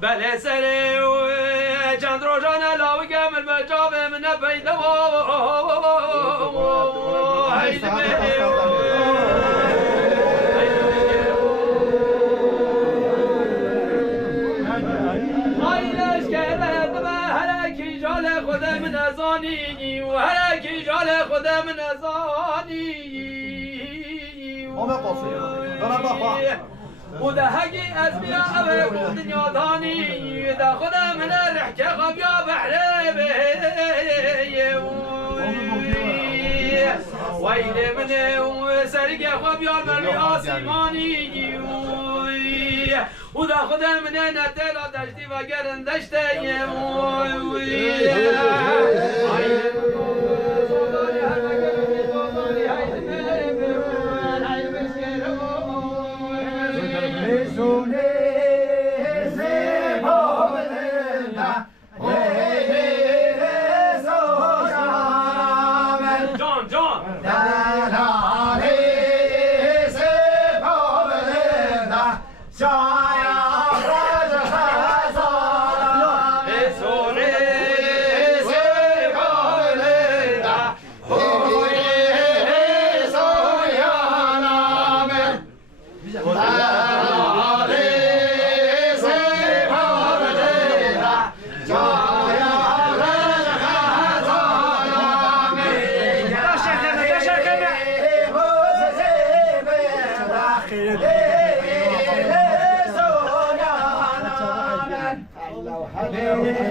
بله سره و چند روزان علاوه گمل بجاب من پیدا آیلش کرده به هرکی جال خودم نزانی و هرکی جال خودم نزانی و ده هگی از بیا اوه بود دنیا دانی ده خودم من رحکه خبیا بحره ویل منه و سرگه خبیا ملی آسیمانی و ده خودم من نتلا دشتی و گرندشته Shaya Yeah.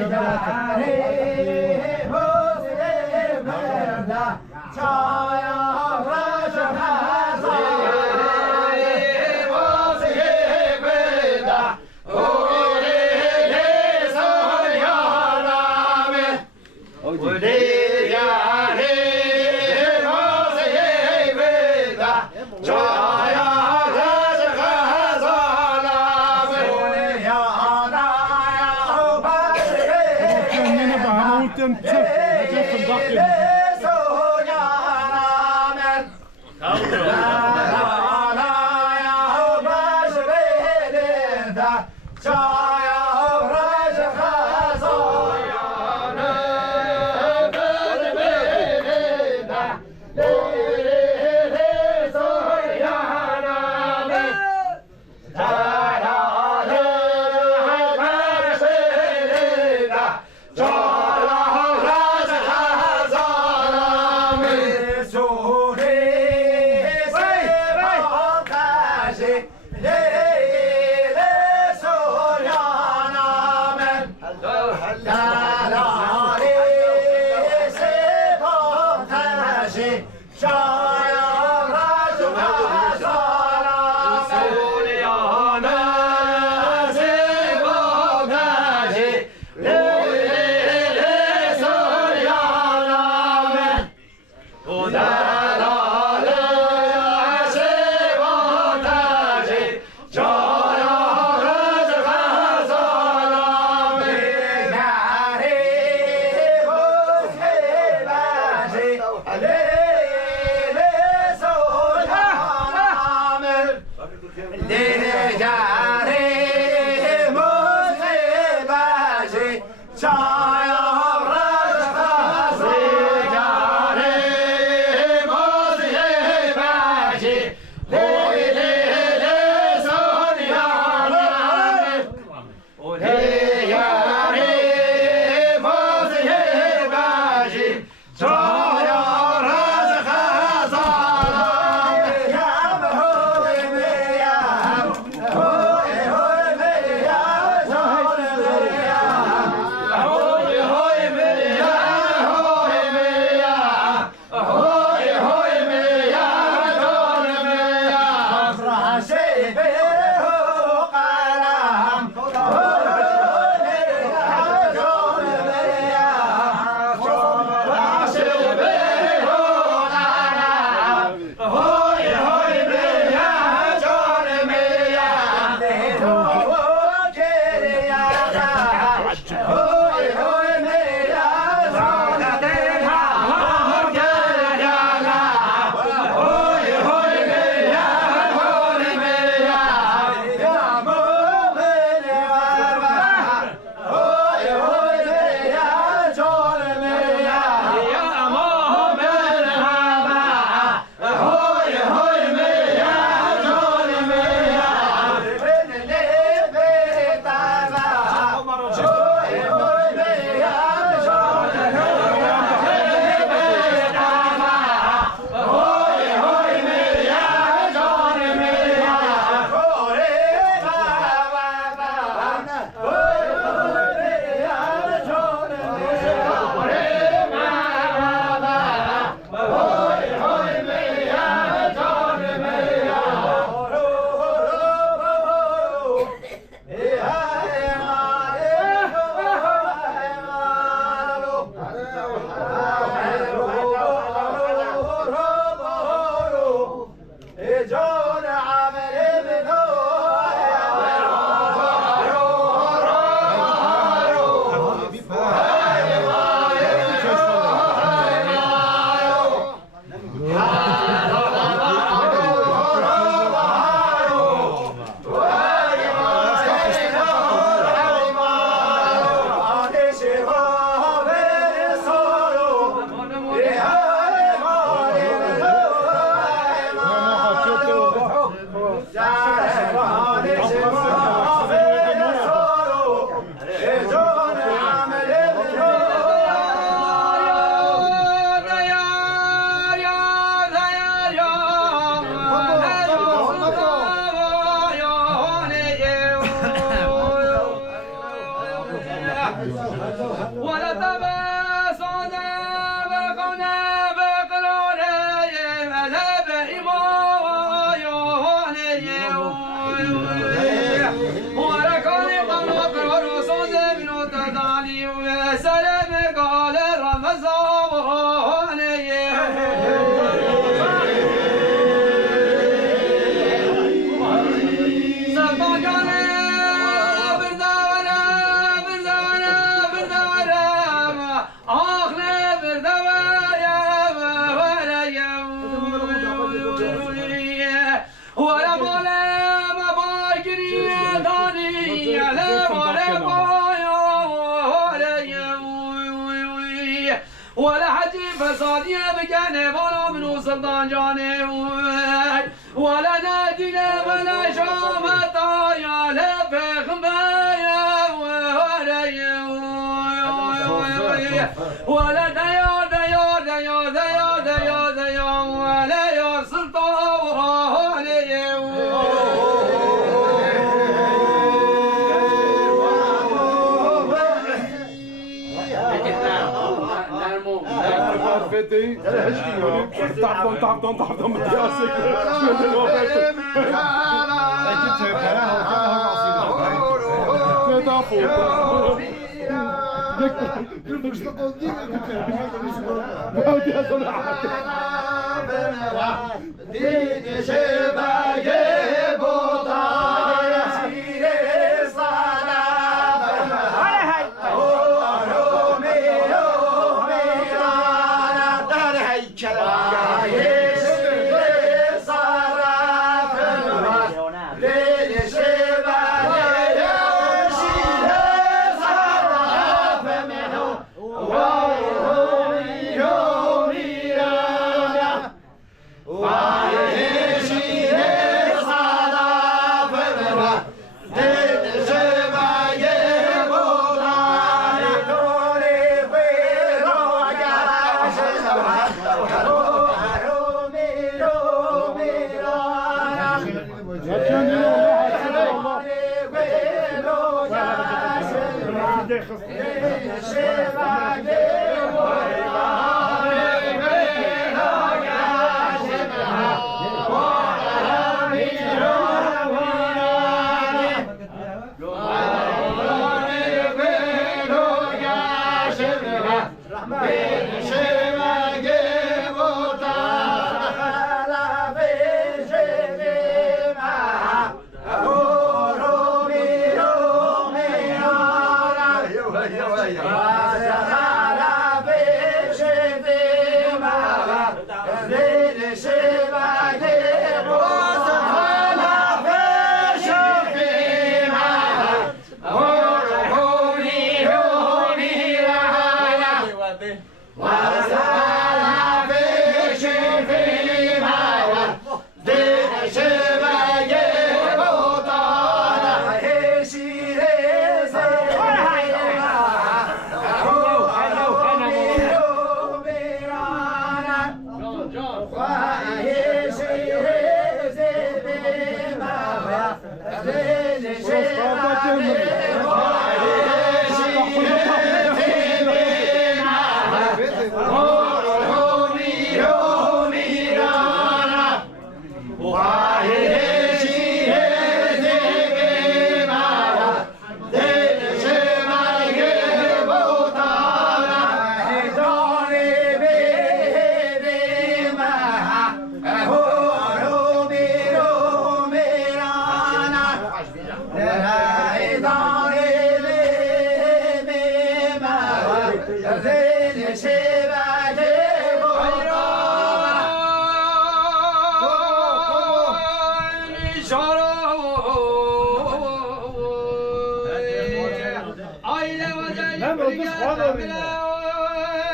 وصادية بكاني وانا من سلطان جاني ولا نادينا ولا شامتا يا لفخم ولا ديار ديار ديار ديار ديار ديار ولا يا سلطان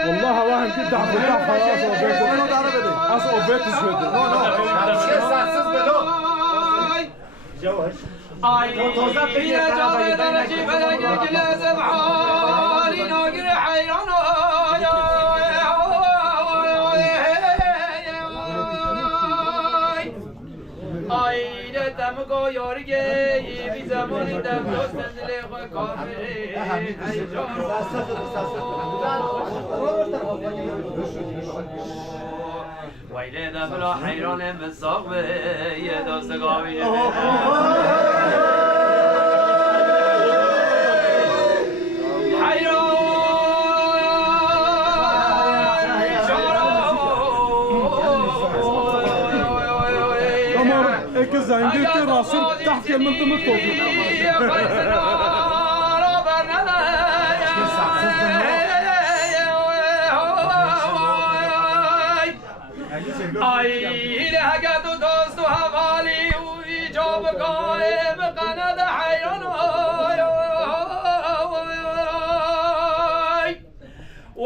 والله واحد كده عم يطلع خلاص اصلا بيت اسود اي يا جابر درجي فلك لازم حالي ناقر حيران اي دمكو يورجي في زمان دم دوستن له کافری ویله دبلا حیران مساق به یه دست قاوی زنجير راسل تحت المنطقة الطوفي اي لهجت دوست حوالي ويجوب قائم قند حيران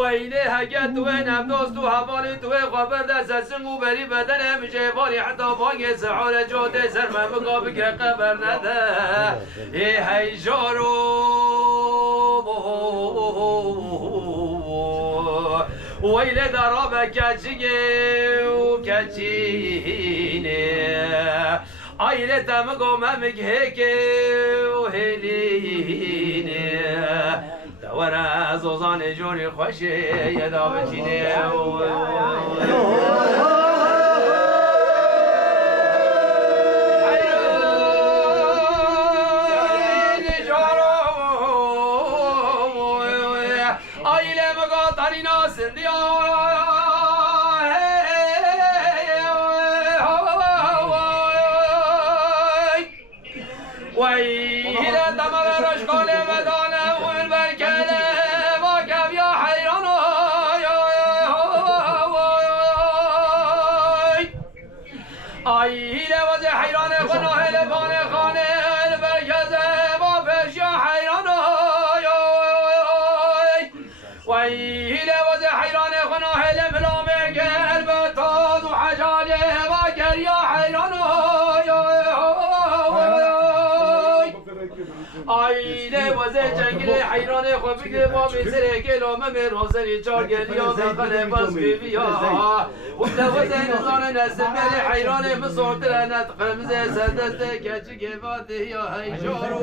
ویله هگه تو نمداز تو حوالی تو خبر دست سنگو بری بدن میشه باری حتی بانگ سحار جاده سرمه مقابل که قبر نده هی جارو ویله درابه کچیه و کچینه آیله تمگو ممگه که و هلینه دورا زوزان جوری خوشه یدا بچینه آیله مگا تارینا سندیا ويلا تمرش كل مدانه والبركله واقف يا حيران ايله وز حيران خناه لبان خانه البركزه واقف يا حيران ويله وز حيران خناه لملام قلب تاز وحجاجه واقف يا حيران آیله وزه جنگل حیران خوبی با بیسره کلامه به روزری چار گلیا بخله بس بیا و وزه نزان نسمل حیران مصورتر نتقمزه سدسته کچی که باده یا هیجارو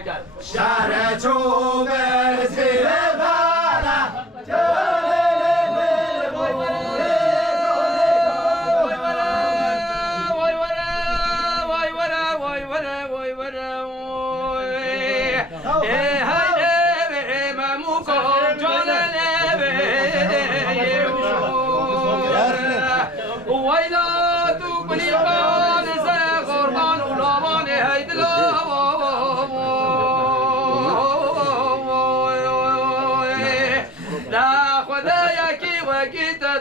کرد شهر چوبه زیر بالا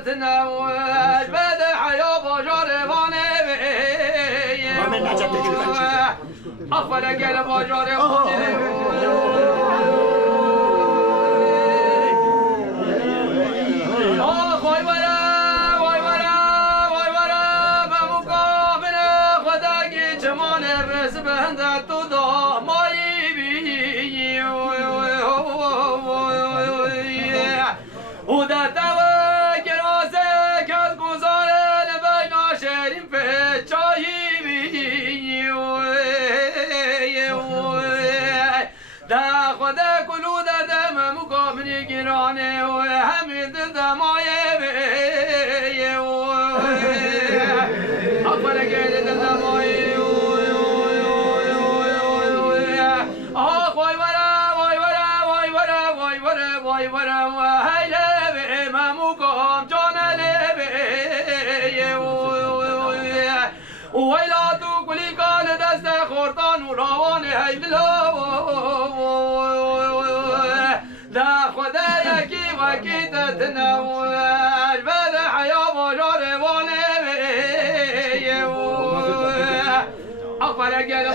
تناول بعد حياة بجاربانه ومن نجد أفضل قال بجاربانه خوي ورا بمقابل خداك جمان بس بهند تدا ماي بي ودا توكل وسك گزار بین شهرین به چایی بی دا خدا کلو دم مقابل گرانه و حمید دمای بی اکبر گل دمای آه وای ورا هیله مموکم جانه ویلا تو کلی کال دست خورتان و روان هیدلا دا خدا یکی وکیت تنوش بعد حیا بجار وانه اکبر گل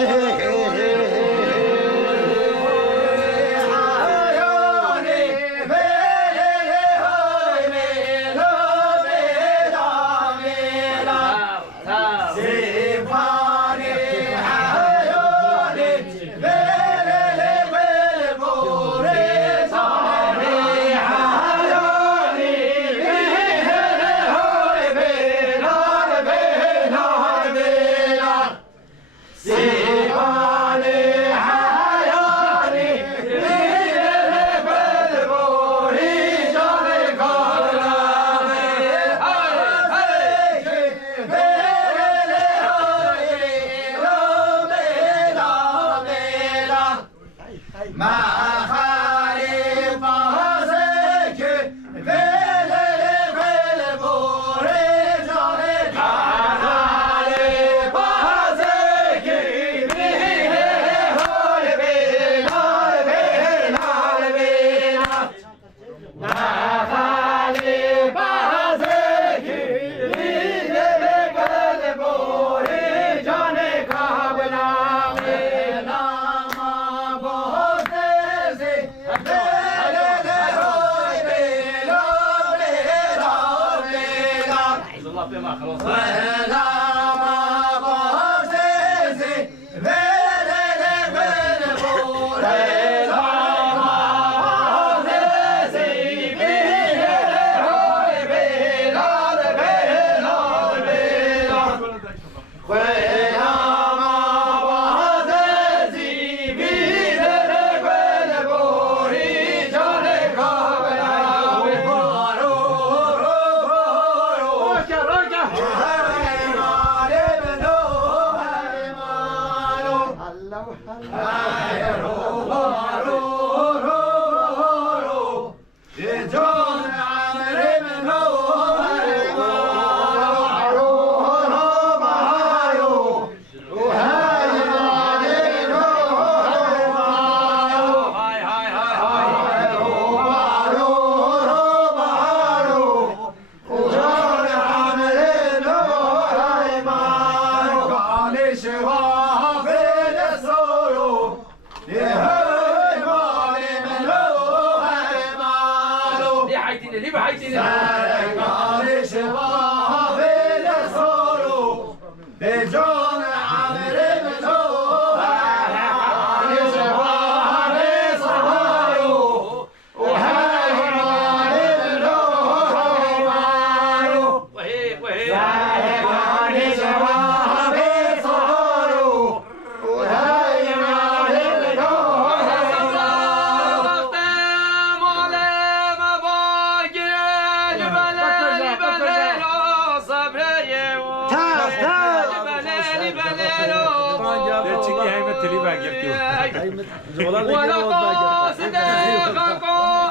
ولا قاصد خلق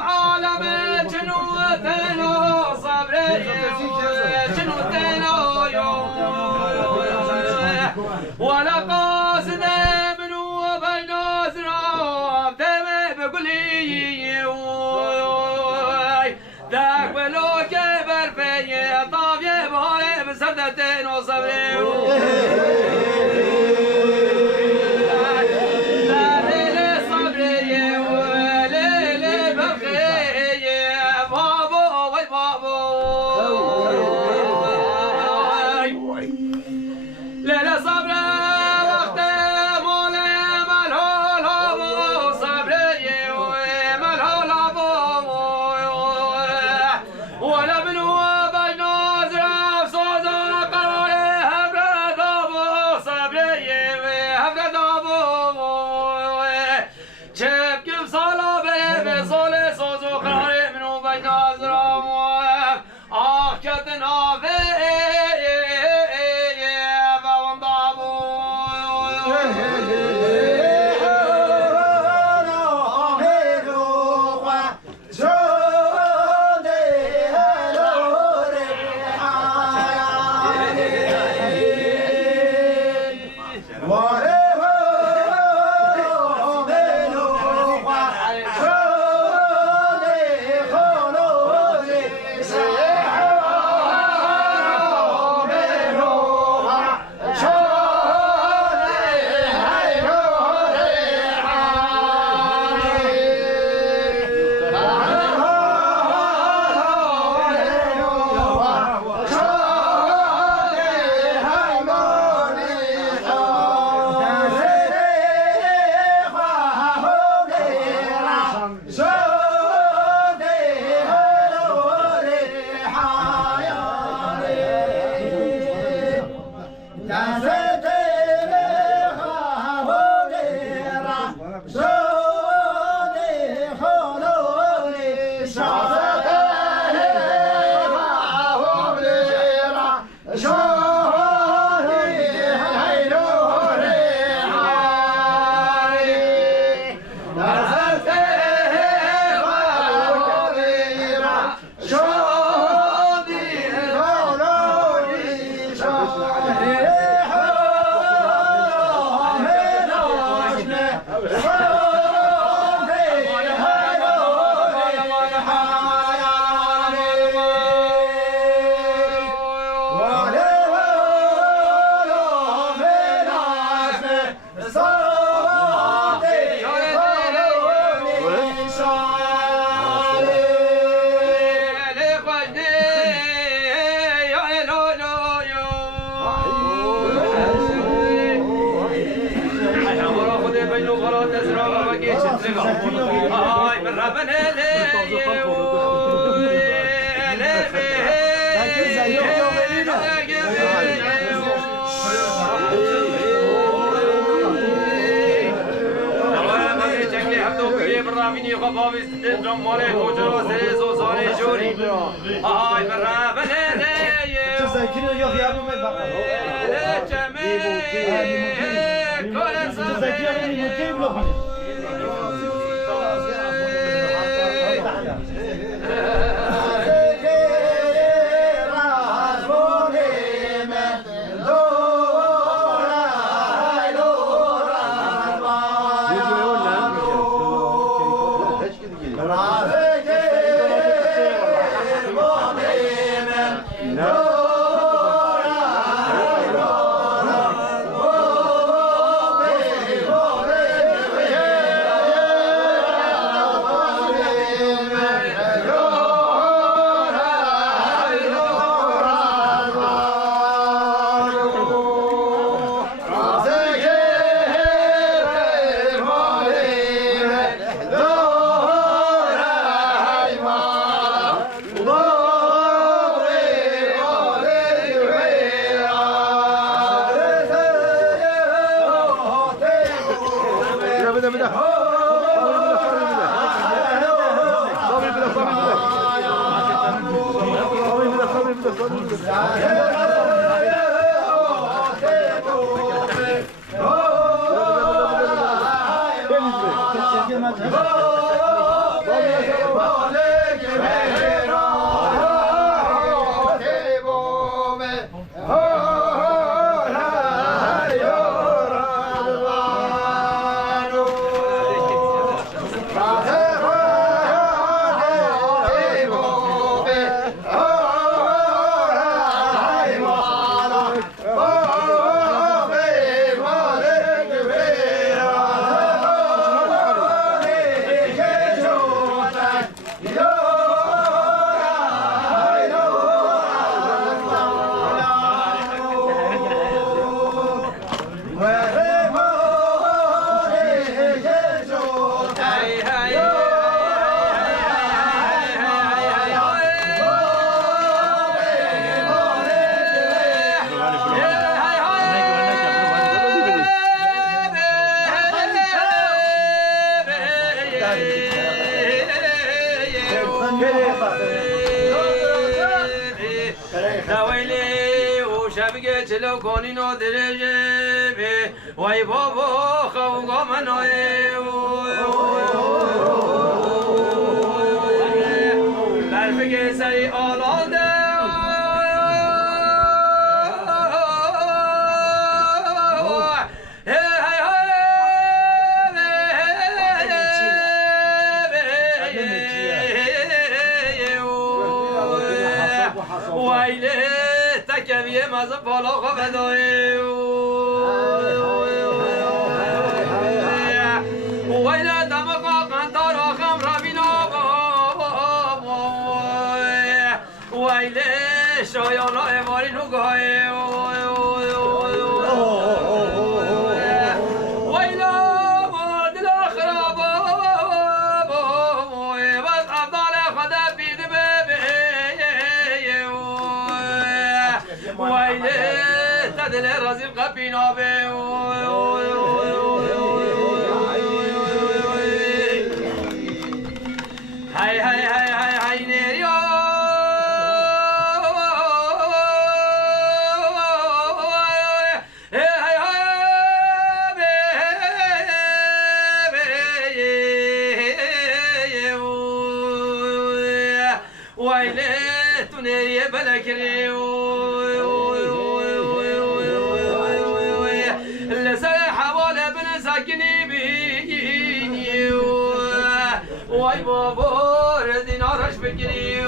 عالم جنوة صبر جنوة ولا قاصد منو بين زراب دم بقولي ذاك ولو كبر في طابي باي بسردتين وصبري رافيني خفاف استدرام مالي كوجرا سيزو زاني جوري هاي مرحبا لي تسكينه يا خيابو من بقى لو كوني نودر جيبي واي بابا خوغا منوي برفق سري آلاده ويلي تكبيه مازن بالا خبدای ویل دمقا قنطار آخم را بینا ویل شایان اماری نگاه ویل دل خراب بس افضال خدا بید ويلي تدل رازي القبينا بي هاي هاي هاي هاي هاي نيريو هاي هاي ويلي تنيري بلكريو واي بابا دينارش بكري